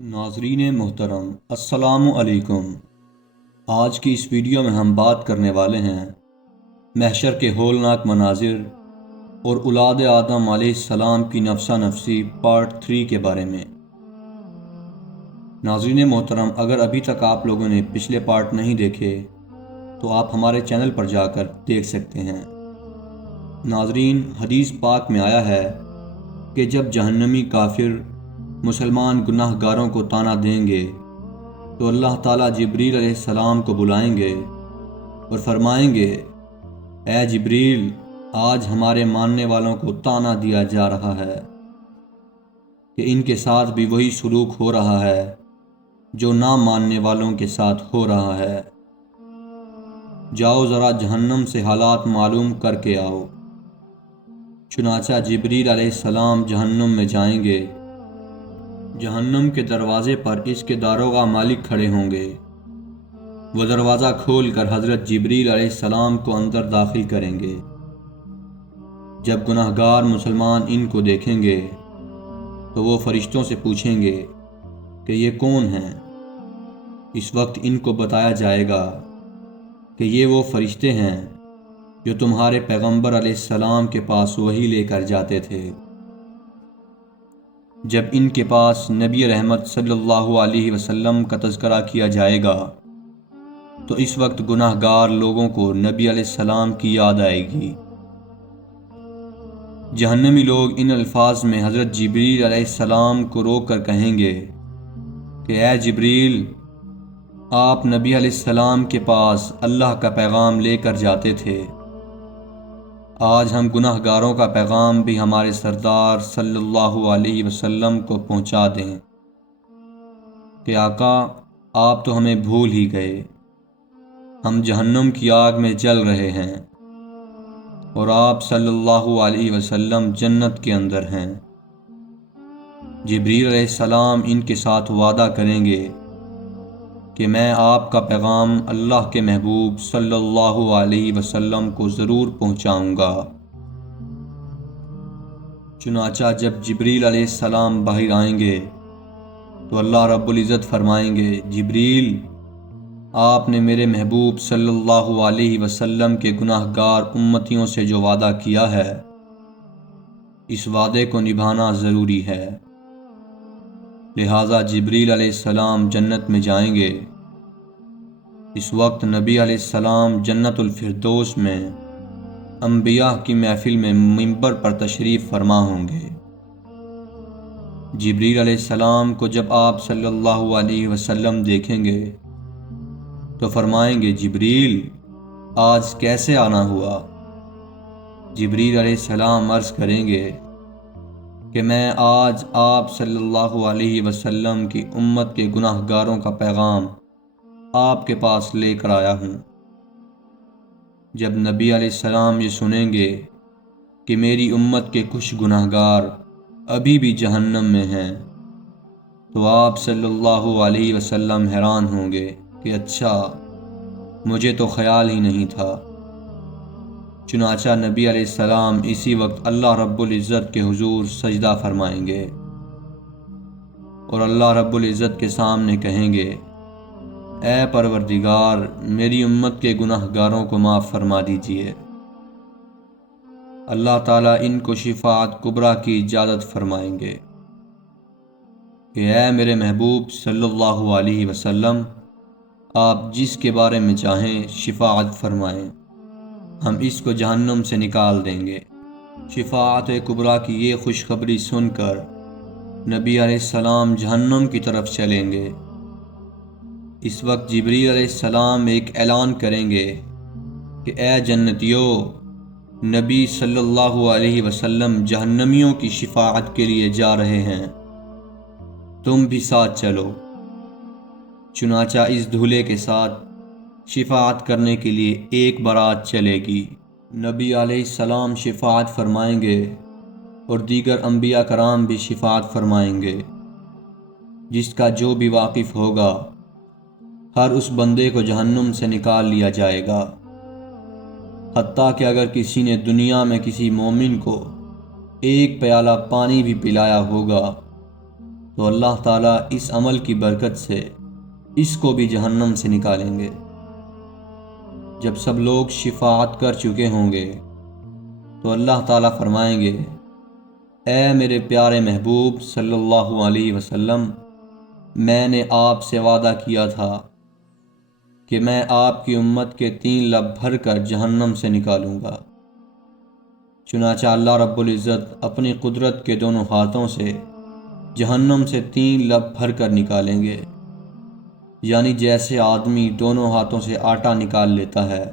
ناظرین محترم، السلام علیکم۔ آج کی اس ویڈیو میں ہم بات کرنے والے ہیں محشر کے ہولناک مناظر اور اولاد آدم علیہ السلام کی نفسا نفسی پارٹ 3 کے بارے میں۔ ناظرین محترم، اگر ابھی تک آپ لوگوں نے پچھلے پارٹ نہیں دیکھے تو آپ ہمارے چینل پر جا کر دیکھ سکتے ہیں۔ ناظرین، حدیث پاک میں آیا ہے کہ جب جہنمی کافر مسلمان گناہ گاروں کو طعنہ دیں گے تو اللہ تعالیٰ جبریل علیہ السلام کو بلائیں گے اور فرمائیں گے، اے جبریل، آج ہمارے ماننے والوں کو طعنہ دیا جا رہا ہے کہ ان کے ساتھ بھی وہی سلوک ہو رہا ہے جو نہ ماننے والوں کے ساتھ ہو رہا ہے۔ جاؤ ذرا جہنم سے حالات معلوم کر کے آؤ۔ چنانچہ جبریل علیہ السلام جہنم میں جائیں گے۔ جہنم کے دروازے پر اس کے داروغہ مالک کھڑے ہوں گے۔ وہ دروازہ کھول کر حضرت جبریل علیہ السلام کو اندر داخل کریں گے۔ جب گناہ گار مسلمان ان کو دیکھیں گے تو وہ فرشتوں سے پوچھیں گے کہ یہ کون ہیں؟ اس وقت ان کو بتایا جائے گا کہ یہ وہ فرشتے ہیں جو تمہارے پیغمبر علیہ السلام کے پاس وحی لے کر جاتے تھے۔ جب ان کے پاس نبی رحمت صلی اللہ علیہ وسلم کا تذکرہ کیا جائے گا تو اس وقت گناہ گار لوگوں کو نبی علیہ السلام کی یاد آئے گی۔ جہنمی لوگ ان الفاظ میں حضرت جبریل علیہ السلام کو روک کر کہیں گے کہ اے جبریل، آپ نبی علیہ السلام کے پاس اللہ کا پیغام لے کر جاتے تھے، آج ہم گناہ گاروں کا پیغام بھی ہمارے سردار صلی اللہ علیہ وسلم کو پہنچا دیں کہ آقا، آپ تو ہمیں بھول ہی گئے، ہم جہنم کی آگ میں جل رہے ہیں اور آپ صلی اللہ علیہ وسلم جنت کے اندر ہیں۔ جبریل علیہ السلام ان کے ساتھ وعدہ کریں گے کہ میں آپ کا پیغام اللہ کے محبوب صلی اللہ علیہ وسلم کو ضرور پہنچاؤں گا۔ چنانچہ جب جبریل علیہ السلام باہر آئیں گے تو اللہ رب العزت فرمائیں گے، جبریل، آپ نے میرے محبوب صلی اللہ علیہ وسلم کے گناہ گار امتیوں سے جو وعدہ کیا ہے، اس وعدے کو نبھانا ضروری ہے۔ لہٰذا جبریل علیہ السلام جنت میں جائیں گے۔ اس وقت نبی علیہ السلام جنت الفردوس میں انبیاء کی محفل میں منبر پر تشریف فرما ہوں گے۔ جبریل علیہ السلام کو جب آپ صلی اللہ علیہ وسلم دیکھیں گے تو فرمائیں گے، جبریل، آج کیسے آنا ہوا؟ جبریل علیہ السلام عرض کریں گے کہ میں آج آپ صلی اللہ علیہ وسلم کی امت کے گناہ گاروں کا پیغام آپ کے پاس لے کر آیا ہوں۔ جب نبی علیہ السلام یہ سنیں گے کہ میری امت کے کچھ گناہ گار ابھی بھی جہنم میں ہیں تو آپ صلی اللہ علیہ وسلم حیران ہوں گے کہ اچھا، مجھے تو خیال ہی نہیں تھا۔ چنانچہ نبی علیہ السلام اسی وقت اللہ رب العزت کے حضور سجدہ فرمائیں گے اور اللہ رب العزت کے سامنے کہیں گے، اے پروردگار، میری امت کے گناہ گاروں کو معاف فرما دیجیے۔ اللہ تعالیٰ ان کو شفاعت کبریٰ کی اجازت فرمائیں گے کہ اے میرے محبوب صلی اللہ علیہ وسلم، آپ جس کے بارے میں چاہیں شفاعت فرمائیں، ہم اس کو جہنم سے نکال دیں گے۔ شفاعت کبریٰ کی یہ خوشخبری سن کر نبی علیہ السلام جہنم کی طرف چلیں گے۔ اس وقت جبریل علیہ السلام ایک اعلان کریں گے کہ اے جنتیو، نبی صلی اللہ علیہ وسلم جہنمیوں کی شفاعت کے لیے جا رہے ہیں، تم بھی ساتھ چلو۔ چنانچہ اس دھولے کے ساتھ شفاعت کرنے کے لیے ایک بارات چلے گی۔ نبی علیہ السلام شفاعت فرمائیں گے اور دیگر انبیاء کرام بھی شفاعت فرمائیں گے۔ جس کا جو بھی واقف ہوگا، ہر اس بندے کو جہنم سے نکال لیا جائے گا۔ حتیٰ کہ اگر کسی نے دنیا میں کسی مومن کو ایک پیالہ پانی بھی پلایا ہوگا تو اللہ تعالیٰ اس عمل کی برکت سے اس کو بھی جہنم سے نکالیں گے۔ جب سب لوگ شفاعت کر چکے ہوں گے تو اللہ تعالیٰ فرمائیں گے، اے میرے پیارے محبوب صلی اللہ علیہ وسلم، میں نے آپ سے وعدہ کیا تھا کہ میں آپ کی امت کے 3 لب بھر کر جہنم سے نکالوں گا۔ چنانچہ اللہ رب العزت اپنی قدرت کے دونوں ہاتھوں سے جہنم سے 3 لب بھر کر نکالیں گے، یعنی جیسے آدمی دونوں ہاتھوں سے آٹا نکال لیتا ہے،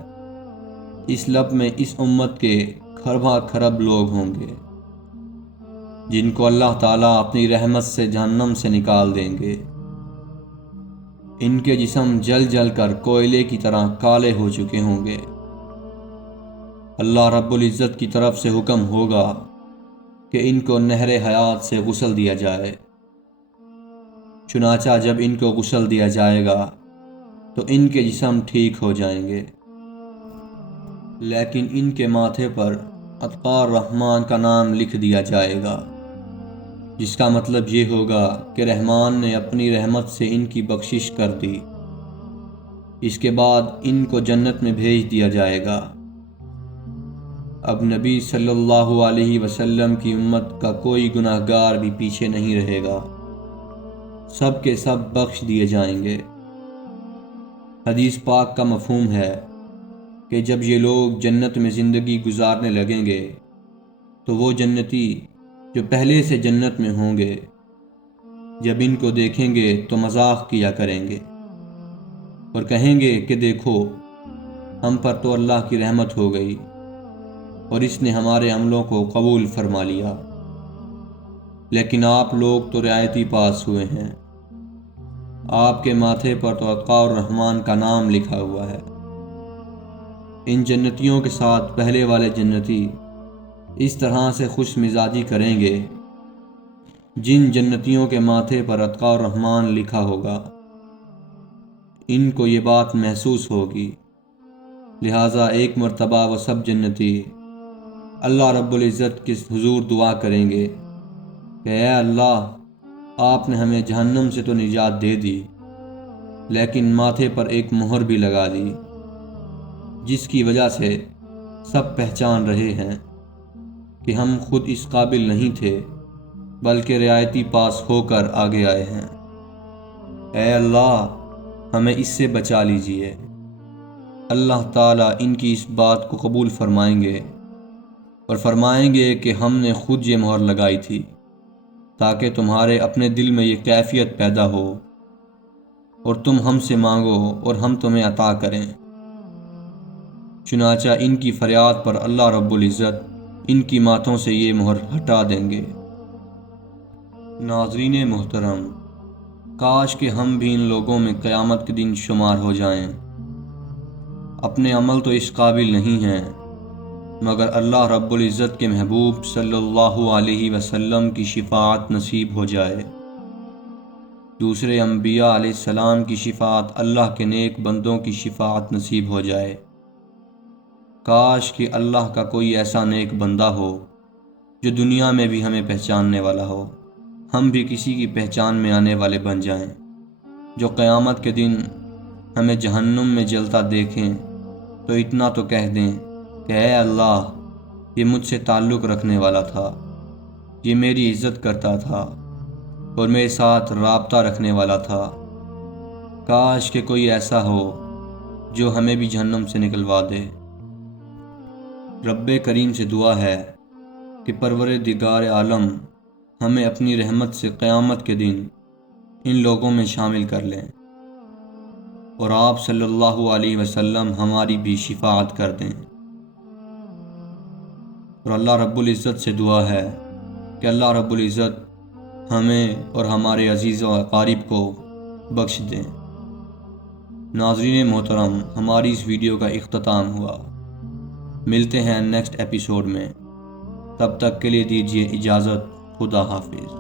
اس لب میں اس امت کے کھربا کھرب لوگ ہوں گے جن کو اللہ تعالیٰ اپنی رحمت سے جہنم سے نکال دیں گے۔ ان کے جسم جل جل کر کوئلے کی طرح کالے ہو چکے ہوں گے۔ اللہ رب العزت کی طرف سے حکم ہوگا کہ ان کو نہر حیات سے غسل دیا جائے۔ چنانچہ جب ان کو غسل دیا جائے گا تو ان کے جسم ٹھیک ہو جائیں گے، لیکن ان کے ماتھے پر اتقاء الرحمن کا نام لکھ دیا جائے گا، جس کا مطلب یہ ہوگا کہ رحمان نے اپنی رحمت سے ان کی بخشش کر دی۔ اس کے بعد ان کو جنت میں بھیج دیا جائے گا۔ اب نبی صلی اللہ علیہ وسلم کی امت کا کوئی گناہ گار بھی پیچھے نہیں رہے گا، سب کے سب بخش دیے جائیں گے۔ حدیث پاک کا مفہوم ہے کہ جب یہ لوگ جنت میں زندگی گزارنے لگیں گے تو وہ جنتی جو پہلے سے جنت میں ہوں گے جب ان کو دیکھیں گے تو مذاق کیا کریں گے اور کہیں گے کہ دیکھو، ہم پر تو اللہ کی رحمت ہو گئی اور اس نے ہمارے عملوں کو قبول فرما لیا، لیکن آپ لوگ تو رعایتی پاس ہوئے ہیں، آپ کے ماتھے پر تو اتقاء الرحمن کا نام لکھا ہوا ہے۔ ان جنتیوں کے ساتھ پہلے والے جنتی اس طرح سے خوش مزاجی کریں گے جن جنتیوں کے ماتھے پر اتقاء الرحمن لکھا ہوگا۔ ان کو یہ بات محسوس ہوگی، لہٰذا ایک مرتبہ وہ سب جنتی اللہ رب العزت کے حضور دعا کریں گے کہ اے اللہ، آپ نے ہمیں جہنم سے تو نجات دے دی، لیکن ماتھے پر ایک مہر بھی لگا دی، جس کی وجہ سے سب پہچان رہے ہیں کہ ہم خود اس قابل نہیں تھے بلکہ رعایتی پاس ہو کر آگے آئے ہیں۔ اے اللہ، ہمیں اس سے بچا لیجئے۔ اللہ تعالیٰ ان کی اس بات کو قبول فرمائیں گے اور فرمائیں گے کہ ہم نے خود یہ مہر لگائی تھی تاکہ تمہارے اپنے دل میں یہ کیفیت پیدا ہو اور تم ہم سے مانگو اور ہم تمہیں عطا کریں۔ چنانچہ ان کی فریاد پر اللہ رب العزت ان کی ماتھوں سے یہ مہر ہٹا دیں گے۔ ناظرین محترم، کاش کہ ہم بھی ان لوگوں میں قیامت کے دن شمار ہو جائیں۔ اپنے عمل تو اس قابل نہیں ہیں، مگر اللہ رب العزت کے محبوب صلی اللہ علیہ وسلم کی شفاعت نصیب ہو جائے، دوسرے انبیاء علیہ السلام کی شفاعت، اللہ کے نیک بندوں کی شفاعت نصیب ہو جائے۔ کاش کہ اللہ کا کوئی ایسا نیک بندہ ہو جو دنیا میں بھی ہمیں پہچاننے والا ہو، ہم بھی کسی کی پہچان میں آنے والے بن جائیں، جو قیامت کے دن ہمیں جہنم میں جلتا دیکھیں تو اتنا تو کہہ دیں کہ اے اللہ، یہ مجھ سے تعلق رکھنے والا تھا، یہ میری عزت کرتا تھا اور میرے ساتھ رابطہ رکھنے والا تھا۔ کاش کہ کوئی ایسا ہو جو ہمیں بھی جہنم سے نکلوا دے۔ رب کریم سے دعا ہے کہ پروردگار عالم ہمیں اپنی رحمت سے قیامت کے دن ان لوگوں میں شامل کر لیں اور آپ صلی اللہ علیہ وسلم ہماری بھی شفاعت کر دیں۔ اور اللہ رب العزت سے دعا ہے کہ اللہ رب العزت ہمیں اور ہمارے عزیز و اقارب کو بخش دیں۔ ناظرین محترم، ہماری اس ویڈیو کا اختتام ہوا۔ ملتے ہیں نیکسٹ ایپیسوڈ میں، تب تک کے لیے دیجیے اجازت۔ خدا حافظ۔